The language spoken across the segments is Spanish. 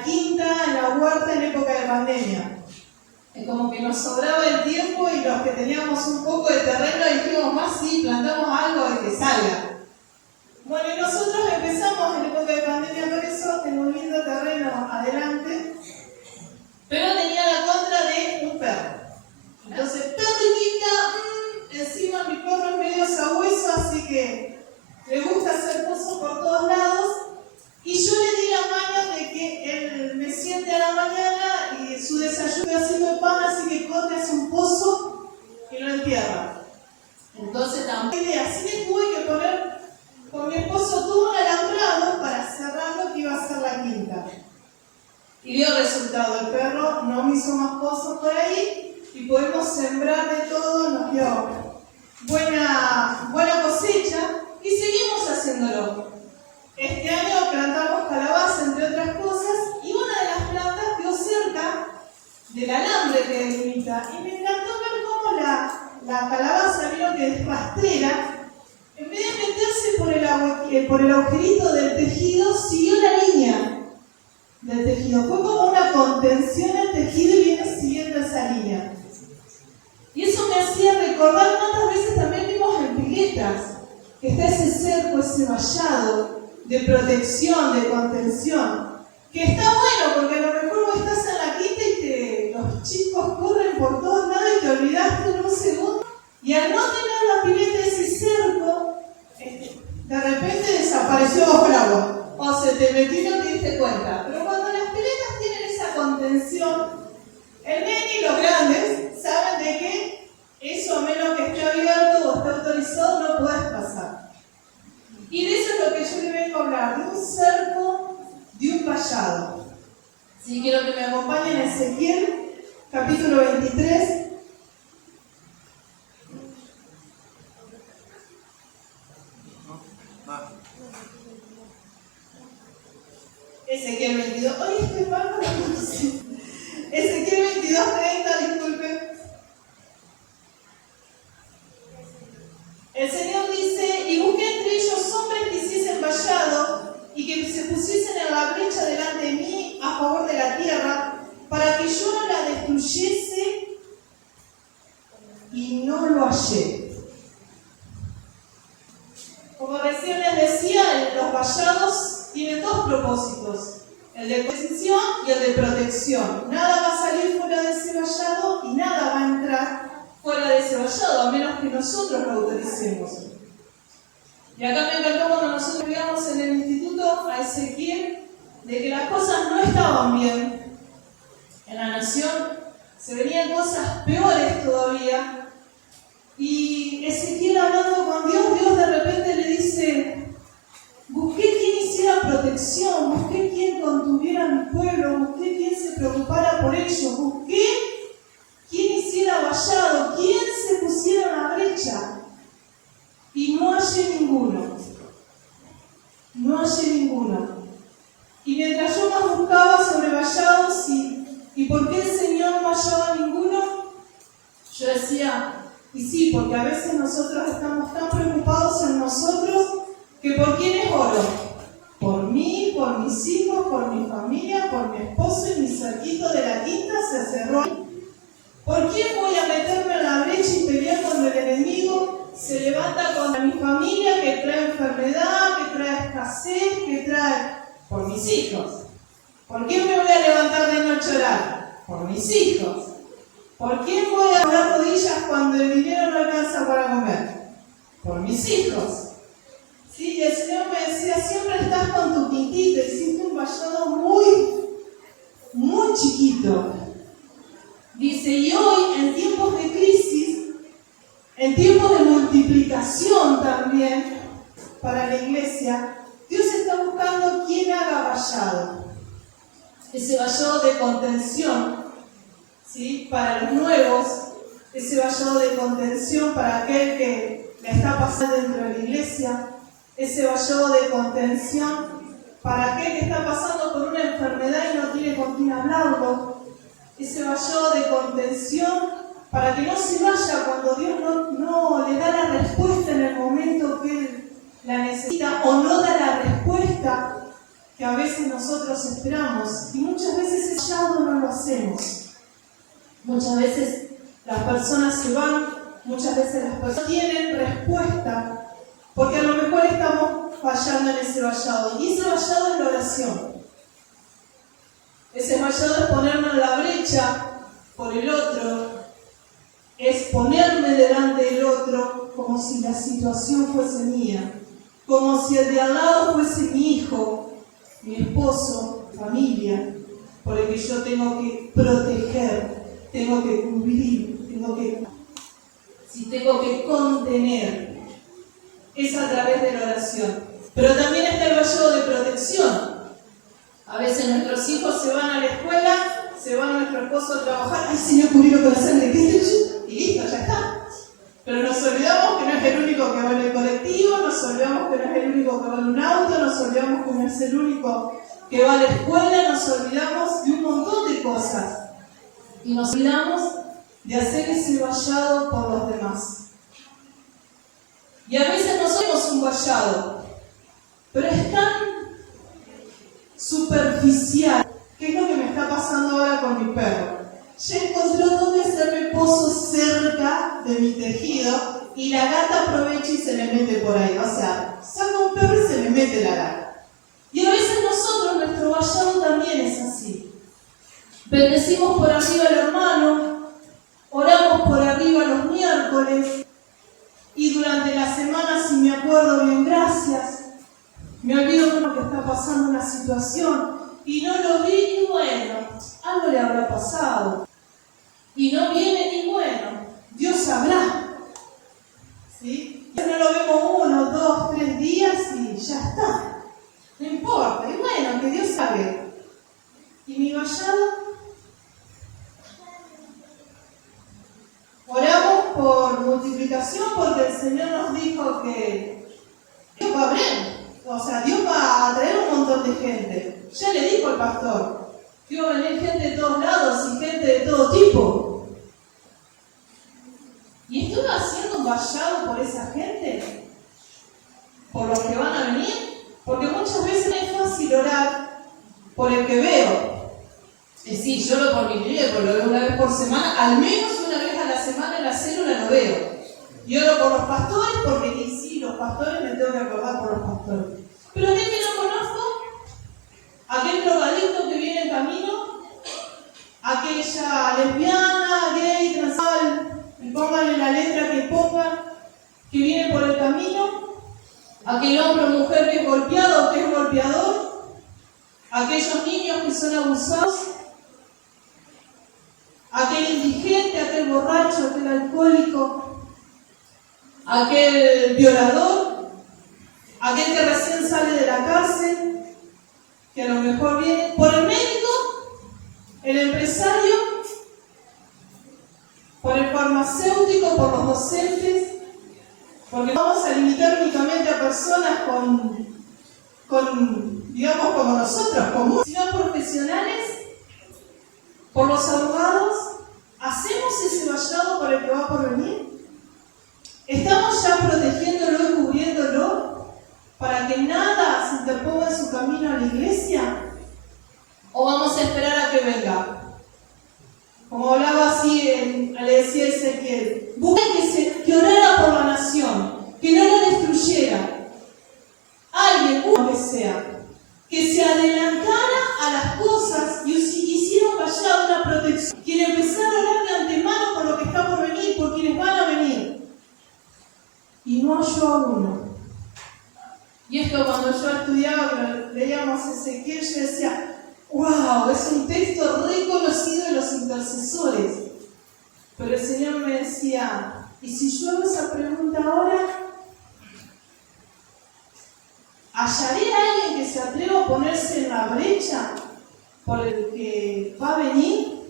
la quinta, en la huerta en época de pandemia. Es como que nos sobraba el tiempo y los que teníamos un poco de terreno dijimos, más sí, plantamos algo de que salga. Bueno, y nosotros empezamos en época de pandemia por eso, tengo un lindo terreno adelante, pero tenía la contra de un perro. Entonces, perro y quinta, encima mi perro es medio sabueso, así que le gusta hacer pozos por todos lados. Y yo le di la mano de que él me siente a la mañana y su desayuno haciendo el pan, así que corre, hace un pozo y lo entierra. Entonces, tampoco idea, así que tuve que poner con mi esposo todo un alambrado para cerrar lo que iba a ser la quinta. Y dio resultado, el perro no me hizo más pozos por ahí y podemos sembrar de todo, nos dio buena cosecha y seguimos haciéndolo. Este año plantamos calabaza, entre otras cosas, y una de las plantas quedó cerca del alambre que delimita. Y me encantó ver cómo la calabaza, vieron que es rastrera, en vez de meterse por el agujerito del tejido, siguió la línea del tejido. Fue como una contención al tejido y viene siguiendo esa línea. Y eso me hacía recordar cuántas veces también vimos en piletas, que está ese cerco, ese vallado de protección, de contención, que está bueno porque a lo mejor vos estás en la quinta y los chicos corren por todos lados y te olvidaste en un segundo, y al no tener la pileta, ese cerco, de repente desapareció bajo el agua, o se te metió y no te diste cuenta. Pero cuando las piletas tienen esa contención, el nene y los grandes saben de que eso, a menos que esté abierto o esté autorizado, no puedes pasar. Y de eso es lo que yo le vengo a hablar, de un cerco, de un vallado. Sí, quiero que me acompañen a Ezequiel, capítulo 23. Ezequiel 22. Hoy estoy mal con la noticia. Ezequiel 22:30, disculpen. El Señor dice, y busqué entre ellos hombres que hiciesen vallado y que se pusiesen en la brecha delante de mí a favor de la tierra, para que yo no la destruyese, y no lo hallé. Como recién les decía, los vallados tienen dos propósitos, el de posición y el de protección. Nada va a salir fuera de ese vallado y nada va a entrar fuera de ese vallado, a menos que nosotros lo autoricemos. Y acá me encantó cuando nosotros veíamos en el instituto a Ezequiel de que las cosas no estaban bien en la nación, se venían cosas peores todavía. Y Ezequiel, hablando con Dios, Dios de repente le dice, busqué quien hiciera protección, busqué quien contuviera a mi pueblo, busqué quien se preocupara por ellos, busqué quien hiciera vallado, quien se pusiera en la brecha, y no hallé ninguno. No hallé ninguno. Y mientras yo más buscaba sobre vallados y por qué el Señor no hallaba ninguno, yo decía, y sí, porque a veces nosotros estamos tan preocupados en nosotros que ¿por quiénes oro? Por mí, por mis hijos, por mi familia, por mi esposo, y mi cerquito de la quinta se cerró. ¿Por quién voy a meterme en la brecha y pelear cuando el enemigo se levanta contra mi familia, que trae enfermedad, que trae escasez, que trae... Por mis hijos. ¿Por quién me voy a levantar de noche a orar? Por mis hijos. ¿Por quién voy a doblar rodillas cuando el dinero no alcanza para comer? Por mis hijos. Sí, y el Señor me decía, siempre estás con tu quintita, hiciste un vallado muy chiquito. Dice, y hoy, en tiempos de crisis, en tiempos de multiplicación también para la iglesia, Dios está buscando quien haga vallado. Ese vallado de contención, ¿sí? Para los nuevos, ese vallado de contención para aquel que la está pasando dentro de la iglesia, ese vallado de contención para aquel que está pasando por una enfermedad y no tiene con quién hablarlo, ese vallado de contención para que no se vaya cuando Dios no le da la respuesta en el momento que él la necesita, o no da la respuesta que a veces nosotros esperamos y muchas veces ese vallado no lo hacemos. Muchas veces las personas se van, muchas veces las personas tienen respuesta porque a lo mejor estamos fallando en ese vallado. Y ese vallado es la oración. Ese vallado es ponerme en la brecha por el otro, es ponerme delante del otro como si la situación fuese mía, como si el de al lado fuese mi hijo, mi esposo, familia, por el que yo tengo que proteger, tengo que cubrir, tengo que contener. Es a través de la oración. Pero también está el vallado de protección. A veces nuestros hijos se van a la escuela, se va nuestro esposo a trabajar, ¡ay, Señor, cubrirlo con la sangre! ¿Qué es eso? Y listo, ya está. Pero nos olvidamos que no es el único que va en el colectivo, nos olvidamos que no es el único que va en un auto, nos olvidamos que no es el único que va a la escuela, nos olvidamos de un montón de cosas. Y nos olvidamos de hacer ese vallado por los demás. Y a veces no somos un vallado, pero es tan superficial. ¿Qué es lo que me está pasando ahora con mi perro? Ya encontró dónde hacerme pozo cerca de mi tejido y la gata aprovecha y se le mete por ahí. O sea, saca un perro y se le mete la gata. Y a veces nosotros, nuestro vallado también es así. Bendecimos por arriba al hermano, oramos por arriba los miércoles y durante la semana, si me acuerdo bien, gracias. Me olvido de lo que está pasando una situación y no lo vi y bueno, algo le habrá pasado. Y no viene y bueno, Dios sabrá. ¿Sí? No lo vemos 1, 2, 3 días y ya está. No importa, y bueno, que Dios sabe. ¿Y mi vallado? Oramos por multiplicación porque el Señor nos dijo que Dios va a abrir. O sea, Dios va a traer un montón de gente. Ya le dijo el pastor que iba a venir gente de todos lados y gente de todo tipo. ¿Y estoy haciendo un vallado por esa gente? ¿Por los que van a venir? Porque muchas veces es fácil orar por el que veo. Y sí, yo oro por mi líder, porque lo veo una vez por semana, al menos una vez a la semana en la célula lo veo. Y oro por los pastores porque, y sí, los pastores me tengo que acordar por los pastores. Pero aquel que no conozco, aquel drogadicto que viene en camino, aquella lesbiana, gay, transexual, y pónganle la letra que pongan, que viene por el camino, aquel hombre o mujer que es golpeado o que es golpeador, aquellos niños que son abusados, aquel indigente, aquel borracho, aquel alcohólico, aquel violador, aquel que recién sale de la cárcel, que a lo mejor viene por el médico, el empresario, por el farmacéutico, por los docentes, porque no vamos a limitar únicamente a personas digamos, como nosotros, comunes, sino profesionales, por los abogados. ¿Hacemos ese vallado por el que va por venir? ¿Estamos ya protegiéndolo y cubriéndolo para que nada se interponga en su camino a la iglesia? ¿O vamos a esperar a que venga? Como hablaba así, le decía Ezequiel, busca que orara por la nación, que no la destruyera. Alguien, uno que se adelantara a las cosas y hiciera un vallado, una protección. Quien empezara a orar de antemano por lo que está por venir, por quienes van a venir. Y no halló a uno. Y esto cuando yo estudiaba, leíamos Ezequiel, yo decía, ¡wow! Es un texto reconocido de los intercesores. Pero el Señor me decía, ¿y si yo hago esa pregunta ahora? ¿Hallaré a alguien que se atreva a ponerse en la brecha por el que va a venir?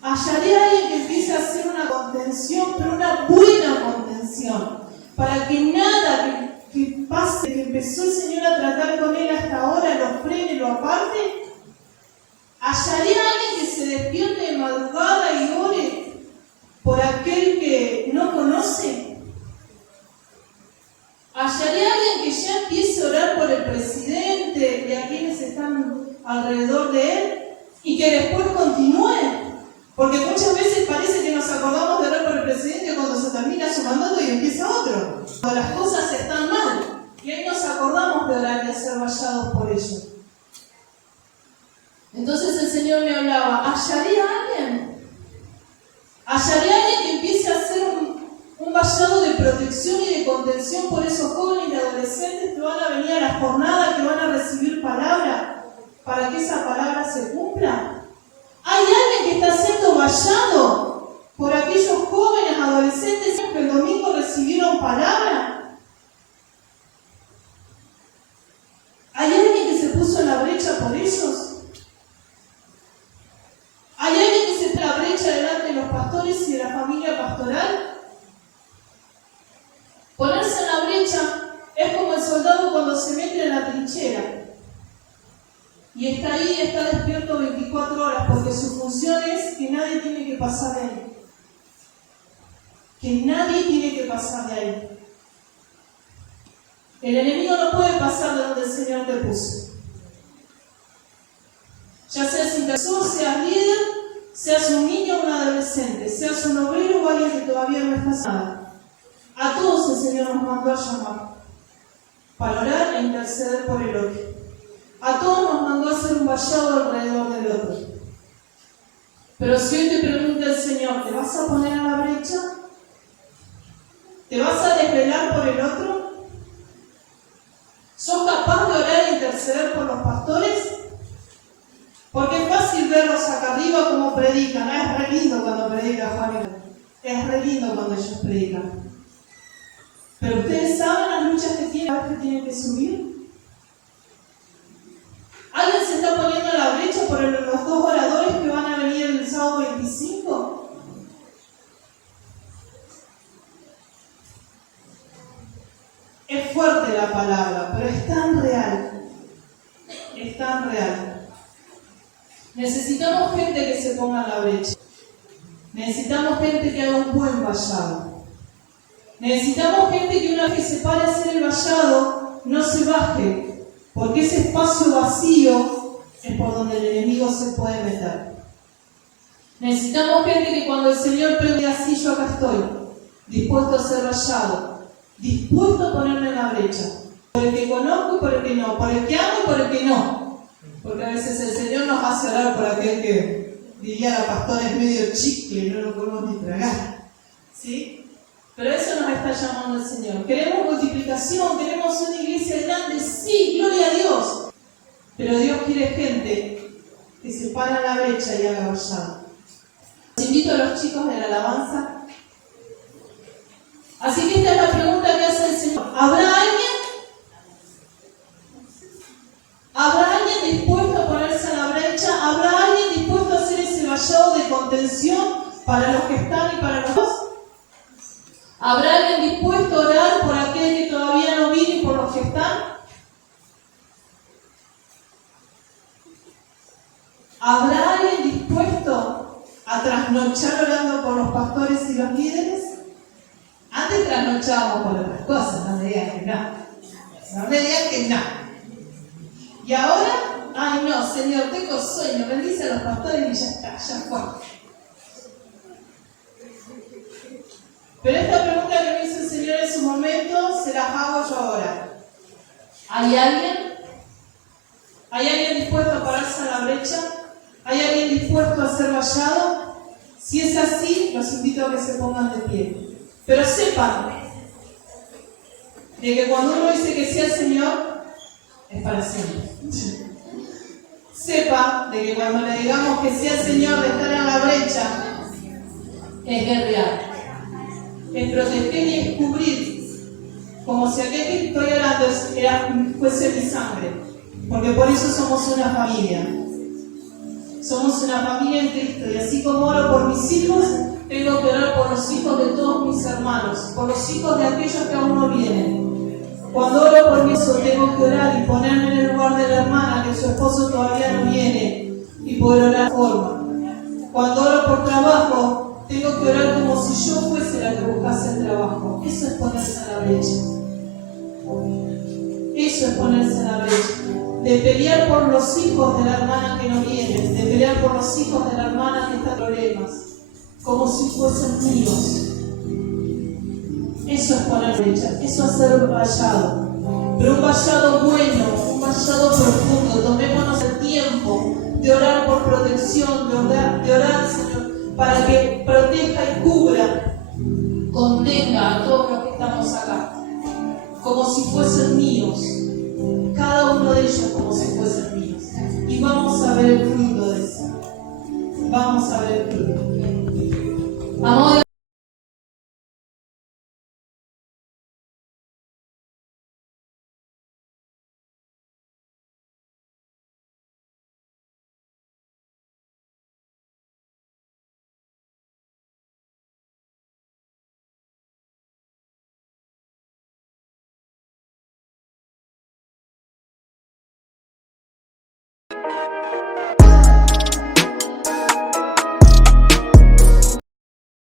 ¿Hallaré a alguien que empiece a hacer una contención, pero una buena contención, para que nada que pase, que empezó el Señor a tratar con él hasta ahora, lo frene, lo aparte? ¿Hallaré a alguien que se despierte de madrugada y ore por aquel que no conoce? ¿Hallaré a alguien que ya empiece a orar por el presidente, están alrededor de él y que después continúe. Porque muchas veces parece que nos acordamos de orar por el presidente cuando se termina su mandato y empieza otro. Cuando las cosas están mal. Y ahí nos acordamos de orar y hacer vallados por ellos. Entonces el Señor me hablaba, ¿hallaré a alguien? ¿Hallaré a alguien que empiece a hacer un vallado de protección y de contención por esos jóvenes y adolescentes que van a venir a la jornada, que van a recibir palabra, para que esa palabra se cumpla? ¿Hay alguien que está siendo vallado por aquellos jóvenes, adolescentes que el domingo recibieron palabra? ¿Hay alguien que se puso en la brecha por ellos? ¿Hay alguien que se puso en la brecha delante de los pastores y de la familia pastoral? Ponerse en la brecha es como el soldado cuando se mete en la trinchera. Y está ahí, está despierto 24 horas, porque su función es que nadie tiene que pasar de ahí. Que nadie tiene que pasar de ahí. El enemigo no puede pasar de donde el Señor te puso. Ya seas intercesor, seas líder, seas un niño o un adolescente, seas un obrero o alguien que todavía no está nada. A todos el Señor nos mandó a llamar para orar e interceder por el otro. A todos nos mandó a hacer un vallado alrededor del otro. Pero si hoy te pregunta el Señor, ¿te vas a poner a la brecha? ¿Te vas a desvelar por el otro? ¿Sos capaz de orar e interceder por los pastores? Porque es fácil verlos acá arriba como predican. Es re lindo cuando predica Juan. Es re lindo cuando ellos predican. Pero ustedes saben las luchas que tienen, cada vez que tienen que subir. ¿Alguien se está poniendo en la brecha por los dos oradores que van a venir el sábado 25? Es fuerte la palabra, pero es tan real. Es tan real. Necesitamos gente que se ponga en la brecha. Necesitamos gente que haga un buen vallado. Necesitamos gente que una vez que se pare a hacer el vallado, no se baje. Porque ese espacio vacío es por donde el enemigo se puede meter. Necesitamos gente que cuando el Señor pregunte así, yo acá estoy, dispuesto a ser vallado, dispuesto a ponerme en la brecha, por el que conozco y por el que no, por el que amo y por el que no. Porque a veces el Señor nos hace orar por aquel que, diría la pastora, es medio chicle, no lo podemos ni tragar. ¿Sí? Pero eso nos está llamando el Señor. Queremos multiplicación, queremos una iglesia grande, sí, gloria a Dios. Pero Dios quiere gente que se para en la brecha y haga vallado. Los invito a los chicos de la alabanza. Así que esta es la pregunta que hace el Señor. ¿Habrá alguien? ¿Habrá alguien dispuesto a ponerse en la brecha? ¿Habrá alguien dispuesto a hacer ese vallado de contención para los que están y para los dos? ¿Habrá alguien dispuesto a orar por aquel que todavía no vino y por los que están? ¿Habrá alguien dispuesto a trasnochar orando por los pastores y los líderes? Antes trasnochábamos por otras cosas, no me digan que no. No me digan que no. Y ahora, ay no, Señor, tengo sueño, bendice a los pastores y ya está, ya fue. Pero esta pregunta que me hizo el Señor en su momento, se las hago yo ahora. ¿Hay alguien? ¿Hay alguien dispuesto a pararse en la brecha? ¿Hay alguien dispuesto a ser vallado? Si es así, los invito a que se pongan de pie. Pero sepan de que cuando uno dice que sí al Señor, es para siempre. Sepa de que cuando le digamos que sí al Señor de estar en la brecha, es guerrear. Es proteger y es cubrir, como si aquel que estoy orando fuese mi sangre, porque por eso somos una familia. Somos una familia en Cristo, y así como oro por mis hijos, tengo que orar por los hijos de todos mis hermanos, por los hijos de aquellos que aún no vienen. Cuando oro por mi esposo, tengo que orar y ponerme en el lugar de la hermana, que su esposo todavía no viene, y poder orar de forma. Cuando oro por trabajo, tengo que orar como si yo fuese la que buscase el trabajo. Eso es ponerse en la brecha. Eso es ponerse en la brecha. de pelear por los hijos de la hermana que no vienen, de pelear por los hijos de la hermana que está en problemas, como si fuesen míos. Eso es poner brecha, eso es ser vallado, pero un vallado bueno, un vallado profundo. Tomémonos el tiempo de orar por protección, de orar, Señor, para que proteja y cubra, contenga a todos los que estamos acá, como si fuesen míos, cada uno de ellos como si fuesen míos. Y vamos a ver el fruto de eso, vamos a ver el fruto. Amor.